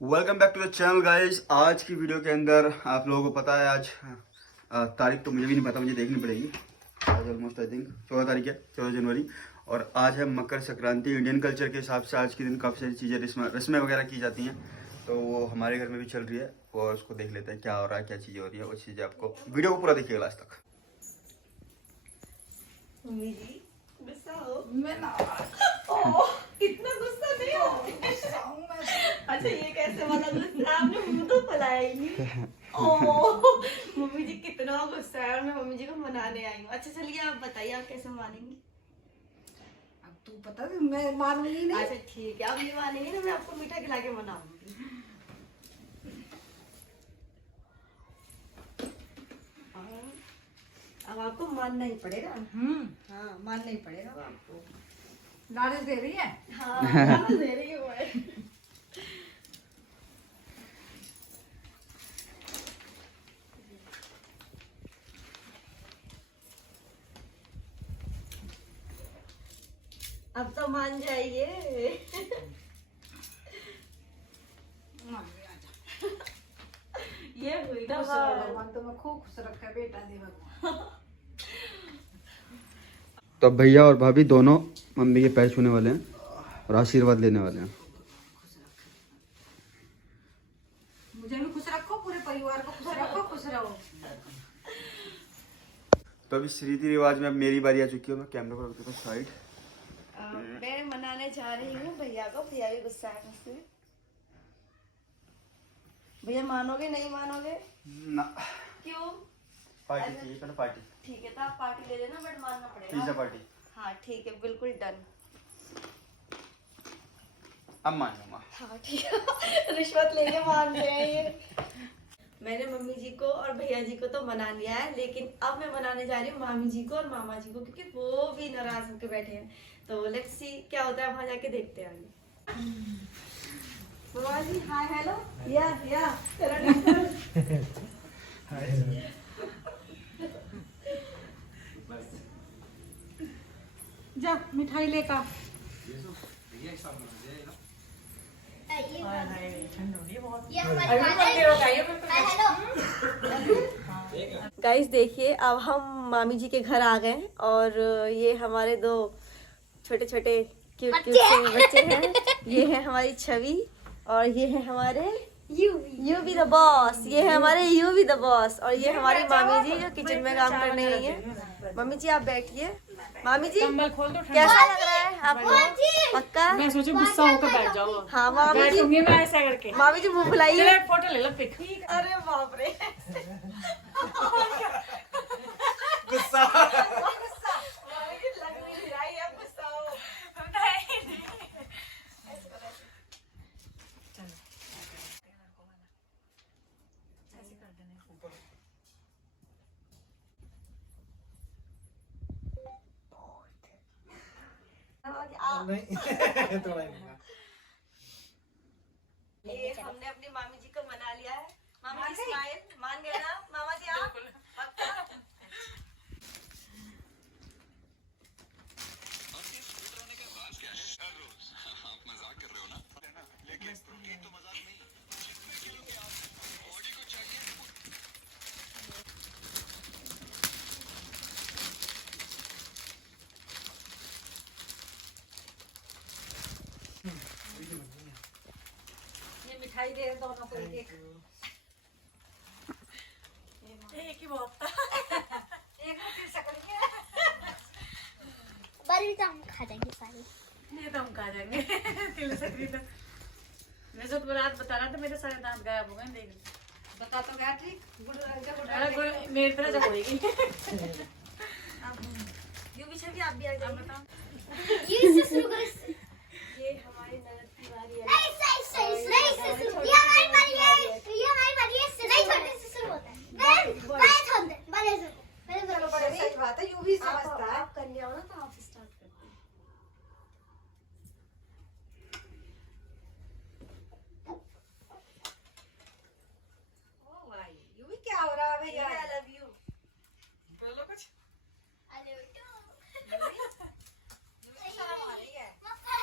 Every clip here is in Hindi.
Welcome back to the channel guys. आज की वीडियो के अंदर आप लोगों को पता है आज तारीख तो मुझे भी नहीं पता, मुझे देखनी पड़ेगी। आज ऑलमोस्ट आई थिंक 14 तारीख है, 14 जनवरी। और आज है मकर संक्रांति। इंडियन कल्चर के हिसाब से आज के दिन काफ़ी सारी चीज़ें रस्में वगैरह की जाती हैं, तो वो हमारे घर में भी चल रही है और उसको देख लेते हैं क्या हो रहा है, क्या चीज़ें हो रही है। वो चीज़ें आपको वीडियो को पूरा देखिएगा लास्ट तक। मम्मी जी गुस्सा हो? मैं ना इतना गुस्सा नहीं हो। अच्छा ये कैसे वाला गुस्सा? आपने मुंह तो फैलाया ही नहीं। ओह मम्मी जी कितना गुस्सा है और मैं मम्मी जी को मनाने आई हूँ। अच्छा चलिए आप बताइए आप कैसे मानेंगी? अब तू पता है मैं मानूंगी नहीं। अच्छा ठीक है, आप नहीं मानेंगे ना, मैं आपको मीठा खिला के मनाऊंगी। अब आपको मानना ही पड़ेगा। हाँ मानना ही पड़ेगा अब आपको। लालच दे रही है। हाँ लालच दे रही है वो। अब तो मान जाइए। ये हुई ना खुश रहो भगवान, तुम्हें खूब खुश रखे बेटा दे भगवान। तो अब भैया और भाभी दोनों मम्मी के पैर छूने वाले हैं और आशीर्वाद लेने वाले हैं। मुझे भी खुश रखो, पूरे परिवार को खुश रखो, खुश रहो। तो अभी रीति रिवाज में अब मेरी बारी आ चुकी है। मैं कैमरा को रख देता हूँ साइड। मैं मनाने जा रही हूँ भैया को। भैया भी गुस्सा है मुझसे। भैया मानोगे नहीं मानोगे? ना क्यों? पार्टी चाहिए, चलो पार्टी। ठीक है तो आप पार्टी ले लेना, बट मानना पड़ेगा। Pizza party. हाँ ठीक है, बिल्कुल डन। अब मान लूंगा। हाँ ठीक है। रिश्वत लेके मान रहे हैं ये। मैंने मम्मी जी को और भैया जी को तो मना लिया है, लेकिन अब मैं मनाने जा रही हूँ मामी जी को और मामा जी को, क्योंकि वो भी नाराज होकर बैठे हैं। तो लेट्स सी क्या होता है, वहां जाके देखते हैं आगे। Subhaji hi hello. या जा मिठाई लेकर। गाइस देखिए, अब हम मामी जी के घर आ गए हैं और ये हमारे दो छोटे छोटे क्यूट क्यूट से बच्चे हैं। ये है हमारी छवि और ये है हमारे यू बी द बॉस। ये है हमारे यू बी द बॉस और ये हमारी मामी जी जो किचन में काम करने गई है। मम्मी जी आप बैठिए। मामी जी खोल दो। कैसा लग रहा है आपको? पक्का? मैं सोचू गुस्सा होकर बैठ जाओ। हाँ मामी जी, मैं ऐसा करके। मामी जी मुंह फुलाइए। फोटो ले लो पिक। अरे बाप रे। गुस्सा। नहीं थोड़ा ही ये हमने अपनी मामी जी को मना लिया है। मामी जी स्माइल। मान गए ना मामा जी आप? पक्का? ये मिठाई दे दोनों को एक ही बहुत था। एक में फिर सकड़ेंगे। बड़ी तो हम खा जाएंगे सारी। ये तो हम खा जाएंगे। तिल सकड़ी तो मैं जो रात बता रहा था, मेरे सारे दांत गायब हो गए। देख बता तो गया ठीक। गुड़ मेरी तरह जब होएगी। यू भी छवि आप भी आ जाइए। बताओ ये इससे शुरू करो इससे। ये हमारी ननद की बारी है। नहीं इससे शुरू। ये हमारी बारी है। ये हमारी बारी है। इससे नहीं छोटे से शुरू होता है। बड़े छोड़ दे। बड़े से। मेरे बड़े सच बात है, यू भी समझता है। आप कन्या हो ना, तो आप स्टार्ट करते हैं। ओ भाई यू भी क्या हो रहा है भैया? I love you. बोलो कुछ। अरे बेटा। यू भी शर्म आ रही है। मक्का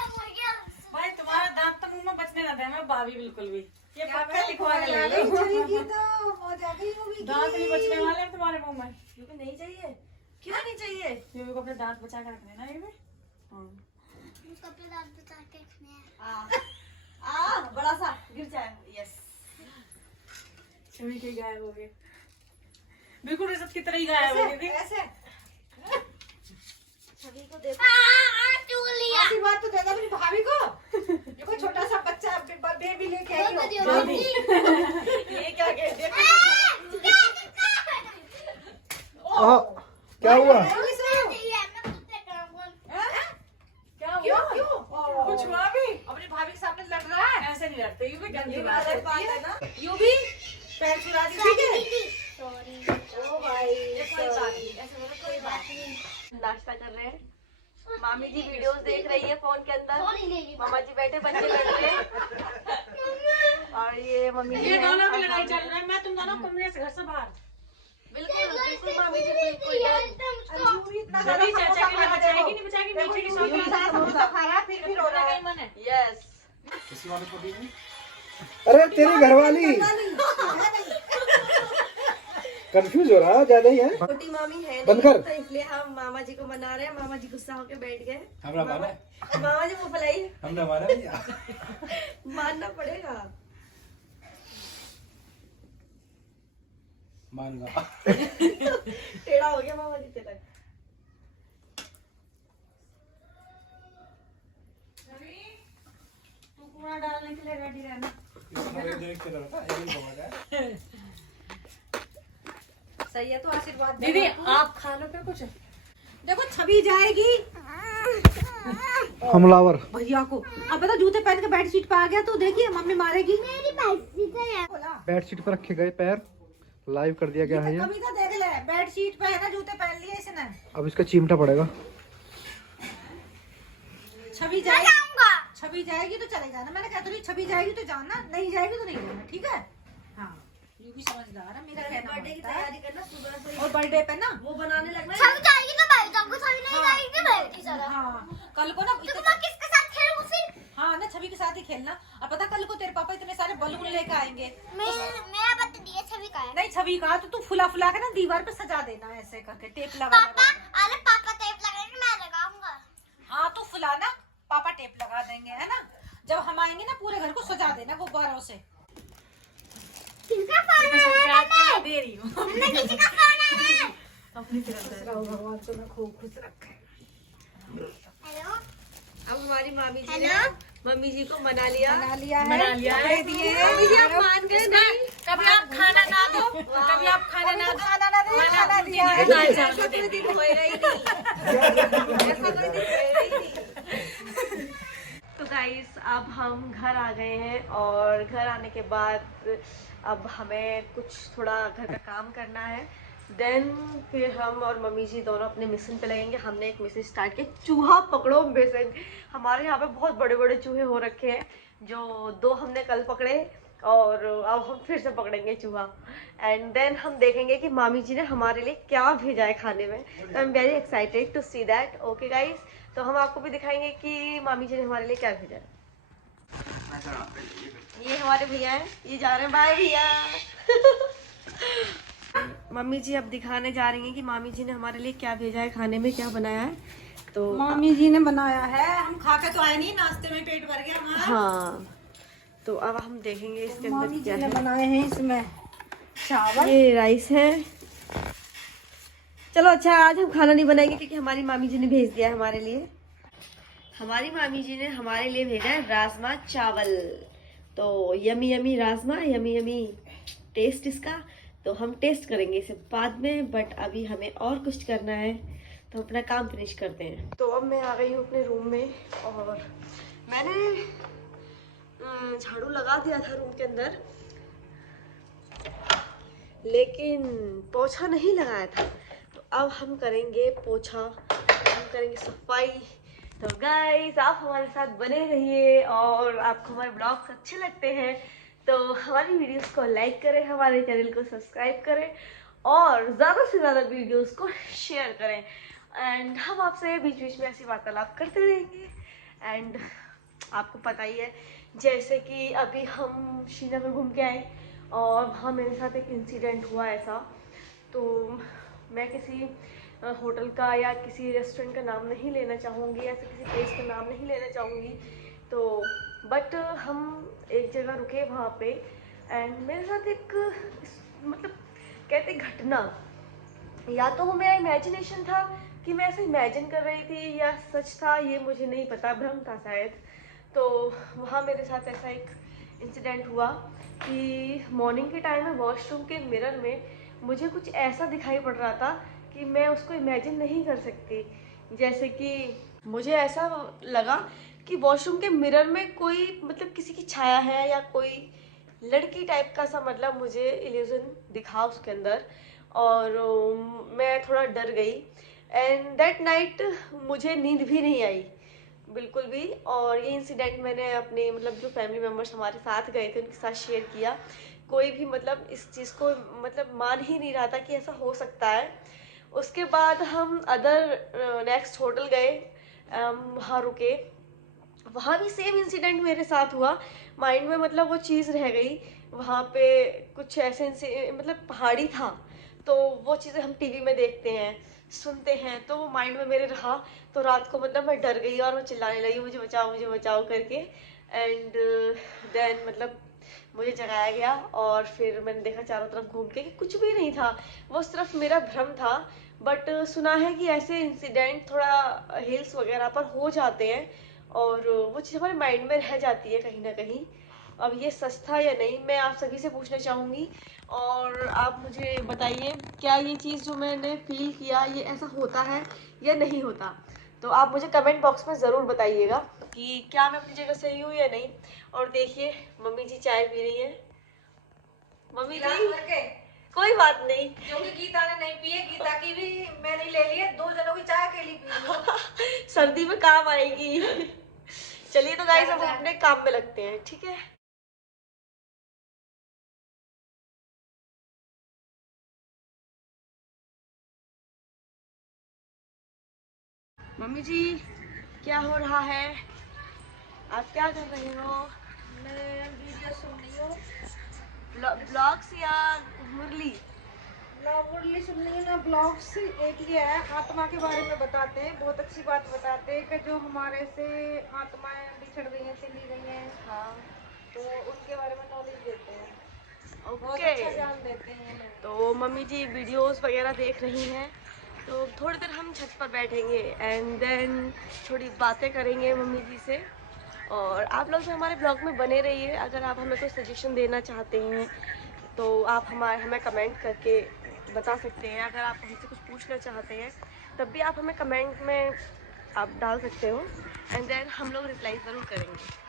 भाभी बिल्कुल भी। ये पक्का लिखवा के ले लो। दांत नहीं बचने वाले हैं तुम्हारे मुंह में। ये भी नहीं चाहिए, क्यों नहीं चाहिए? ये को अपने दांत बचा के रखने ना ये भी। मुझको अपने दांत बचा के रखने हैं। बड़ा सा गिर जाए। यस, छवि के गायब हो गए, बिल्कुल इज्जत की तरह ही गायब हो गई। ऐसे छवि को देखो। चूल लिया। ऐसी बात तो देना मेरी भाभी को। ये कोई छोटा सा बच्चा बेबी लेके आई हो। जल्दी। ये क्या कह दिया? क्या हुआ? क्या हुआ? कुछ हुआ भी? अपनी भाभी के सामने लड़ रहा है। ऐसे नहीं लड़ते, ये भी गंदी ये बात है। बात है ना। यूं भी पैर छुड़ा दी, ठीक है? सॉरी। ओ भाई, कोई बात नहीं, ऐसे बोलो कोई बात नहीं। नाश्ता कर रहे हैं। मामी जी वीडियोस देख रही है फोन के अंदर। सॉरी ले ली। मामा जी बैठे बच्चे लड़ रहे हैं। और ये मम्मी जी ये हैं। दोनों की लड़ाई चल रहा है, मैं तुम दोनों कमरे से घर से बाहर। बिल्कुल बिल्कुल मामी जी बिल्कुल डन। इतना सभी चाचा के लिए बचाएगी नहीं बचाएगी, मीठे की शौकीन है। समोसा खा रहा है, फिर भी रो रहा है। कहीं मन है। यस, अरे तेरी घरवाली कंफ्यूज हो रहा है, ज्यादा ही है। छोटी मामी है बंद नहीं, कर। तो इसलिए हम मामा जी को मना रहे हैं। मामा जी गुस्सा होके बैठ गए। हमरा माना मामा जी मुँह फुलाई, हमरा माना भैया। मानना पड़ेगा। मान गा। टेढ़ा हो गया मामा जी तिलक। तू कूड़ा डालने के लिए रेडी रहना। सही है तो आशीर्वाद दे। दीदी आप खा लो क्या कुछ? देखो छवि जाएगी हमलावर। भैया को। अब बता जूते पहन के बेड शीट पे आ गया तो देखिए मम्मी मारेगी। मेरी पैसे तो है। बेड शीट पर रखे गए पैर लाइव कर दिया गया है ये। कभी तो देख ले, बेड शीट पे है ना, जूते पहन लिए इसने। अब इसका चीमटा पड़ेगा। छवि जाएगी, छवि जाएगी तो चले जाना। मैंने कहा तो छवि जाएगी तो जाना, नहीं जाएगी तो नहीं जाना, ठीक है? हाँ, ये भी समझदार है, मेरा कहना बर्थडे की मानता है। तैयारी करना सुबह से ही। और बर्थडे पे ना वो बनाने लगना। छवि जाएगी तो बैठ जाऊंगा, छवि नहीं जाएगी तो बैठती चला। हाँ, कल को ना तो मैं किसके साथ खेलूं फिर? हाँ ना, छवि के साथ ही खेलना। अब पता कल को तेरे पापा इतने सारे बलून लेके आएंगे। मेरा बता दिया छवि का है। नहीं छवि का तो तू फुला फुला के ना दीवार पे सजा देना, ऐसे करके टेप लगा पापा, लगा। अरे पापा टेप लगाएंगे, मैं लगाऊंगा। हाँ तू फुलाना, पापा टेप लगा देंगे, है ना? जब हम आएंगे ना पूरे घर को सजा देना गुब्बारों से। किसका फोन है? दे रही हूँ मैंने किसी का फोन है? अपनी तरफ से। भगवान तुम्हें खूब खुश रखे। हेलो अब हमारी मामी जी ने हेलो। मम्मी जी को मना लिया। बना लिया है, बना लिया है। कपड़े दिए हैं। मम्मी जी आप मान गए नहीं? कभी आप खाना ना दो, कभी आप खाना ना दो। खाना ना दे, खाना दिया है। दाल चावल ऐसा दे कोई दी। दिन होएगा ही नहीं। ऐसा कोई दिन होएगा ही नहीं। तो गाइस अब हम घर आ गए हैं और घर आने के बाद अब हमें कुछ थोड़ा घर का काम करना है। देन फिर हम और मम्मी जी दोनों अपने मिशन पे लगेंगे। हमने एक मिशन स्टार्ट किया, चूहा पकड़ो मिशन। हमारे यहाँ पे बहुत बड़े बड़े चूहे हो रखे हैं, जो 2 हमने कल पकड़े और अब हम फिर से पकड़ेंगे चूहा। एंड देन हम देखेंगे कि मामी जी ने हमारे लिए क्या भेजा है खाने में। तो I am very excited to see that. Okay guys, तो हम आपको भी दिखाएंगे कि मामी जी ने हमारे लिए क्या भेजा है। ये हमारे भैया हैं, ये जा रहे हैं बाय भैया। मम्मी जी अब दिखाने जा रही हैं कि मामी जी ने हमारे लिए क्या भेजा है खाने में, क्या बनाया है। तो मामी जी ने बनाया है, हम खा के तो आए नहीं, नाश्ते में पेट भर गया हमारा। हाँ, तो अब हम देखेंगे इसके मामी अंदर जी क्या ने है। बनाए हैं इसमें चावल। ये राइस है। चलो अच्छा, आज हम खाना नहीं बनाएंगे क्योंकि हमारी मामी जी ने भेज दिया है हमारे लिए। हमारी मामी जी ने हमारे लिए भेजा है राजमा चावल। तो यमी यमी राजमा, यमी यमी टेस्ट इसका। तो हम टेस्ट करेंगे इसे बाद में, बट अभी हमें और कुछ करना है तो अपना काम फिनिश करते हैं। तो अब मैं आ गई हूँ अपने रूम में और मैंने झाड़ू लगा दिया था रूम के अंदर, लेकिन पोछा नहीं लगाया था। तो अब हम करेंगे पोछा, हम करेंगे सफाई। तो गाइस आप हमारे साथ बने रहिए और आपको हमारे ब्लॉग्स अच्छे लगते हैं तो हमारी वीडियोस को लाइक करें, हमारे चैनल को सब्सक्राइब करें और ज़्यादा से ज़्यादा वीडियोस को शेयर करें। एंड हम आपसे बीच बीच में ऐसी वार्तालाप करते रहेंगे। एंड आपको पता ही है जैसे कि अभी हम श्रीनगर घूम के आए और वहाँ मेरे साथ एक इंसिडेंट हुआ ऐसा। तो मैं किसी होटल का या किसी रेस्टोरेंट का नाम नहीं लेना चाहूँगी, या फिर किसी प्लेस का नाम नहीं लेना चाहूँगी। तो बट हम एक जगह रुके वहाँ पे, एंड मेरे साथ एक मतलब कहते घटना, या तो वो मेरा इमेजिनेशन था कि मैं ऐसे इमेजिन कर रही थी, या सच था ये मुझे नहीं पता, भ्रम था शायद। तो वहाँ मेरे साथ ऐसा एक इंसिडेंट हुआ कि मॉर्निंग के टाइम में वॉशरूम के मिरर में मुझे कुछ ऐसा दिखाई पड़ रहा था कि मैं उसको इमेजिन नहीं कर सकती। जैसे कि मुझे ऐसा लगा कि वॉशरूम के मिरर में कोई मतलब किसी की छाया है, या कोई लड़की टाइप का सा मतलब मुझे इल्यूजन दिखा उसके अंदर, और मैं थोड़ा डर गई। एंड दैट नाइट मुझे नींद भी नहीं आई बिल्कुल भी। और ये इंसिडेंट मैंने अपने मतलब जो फैमिली मेम्बर्स हमारे साथ गए थे उनके साथ शेयर किया। कोई भी मतलब इस चीज़ को मतलब मान ही नहीं रहा था कि ऐसा हो सकता है। उसके बाद हम अदर नेक्स्ट होटल गए, वहाँ रुके, वहाँ भी सेम इंसिडेंट मेरे साथ हुआ। माइंड में मतलब वो चीज़ रह गई। वहाँ पे कुछ ऐसे मतलब पहाड़ी था, तो वो चीज़ें हम टीवी में देखते हैं, सुनते हैं, तो वो माइंड में मेरे रहा। तो रात को मतलब मैं डर गई और मैं चिल्लाने लगी मुझे बचाओ करके। एंड देन मतलब मुझे जगाया गया, और फिर मैंने देखा चारों तरफ घूम के कि कुछ भी नहीं था, वो सिर्फ मेरा भ्रम था। बट सुना है कि ऐसे इंसिडेंट थोड़ा हिल्स वगैरह पर हो जाते हैं, और वो चीज़ हमारे माइंड में रह जाती है कहीं ना कहीं। अब ये सच था या नहीं, मैं आप सभी से पूछना चाहूँगी, और आप मुझे बताइए क्या ये चीज़ जो मैंने फील किया ये ऐसा होता है या नहीं होता। तो आप मुझे कमेंट बॉक्स में ज़रूर बताइएगा कि क्या मैं अपनी जगह सही हूँ या नहीं। और देखिए मम्मी जी चाय पी रही है। मम्मी जी कोई बात नहीं, क्योंकि गीता ने नहीं पिए, गीता की भी मैंने ले लिए, 2 जनों की चाय अकेली पी। सर्दी में काम आएगी। चलिए तो गाइस अब हम अपने काम में लगते हैं, ठीक है। मम्मी जी क्या हो रहा है, आप क्या कर रही हो? मैं वीडियो सुन रही हूँ, ब्लॉग्स या मुरली? ना मुरली सुन रही हूँ ना ब्लॉग्स। एक ये है आत्मा के बारे में बताते हैं, बहुत अच्छी बात बताते हैं कि जो हमारे से आत्माएं बिछड़ गई हैं, चली गई हैं, हाँ तो उनके बारे में नॉलेज देते हैं, बहुत ओके। अच्छा ज्ञान देते हैं। तो मम्मी जी वीडियोस वगैरह देख रही हैं, तो थोड़ी देर हम छत पर बैठेंगे एंड देन थोड़ी बातें करेंगे मम्मी जी से। और आप लोग भी हमारे ब्लॉग में बने रहिए। अगर आप हमें कोई सजेशन देना चाहते हैं तो आप हमें कमेंट करके बता सकते हैं। अगर आप हमसे कुछ पूछना चाहते हैं तब भी आप हमें कमेंट में आप डाल सकते हो, एंड देन हम लोग रिप्लाई ज़रूर करेंगे।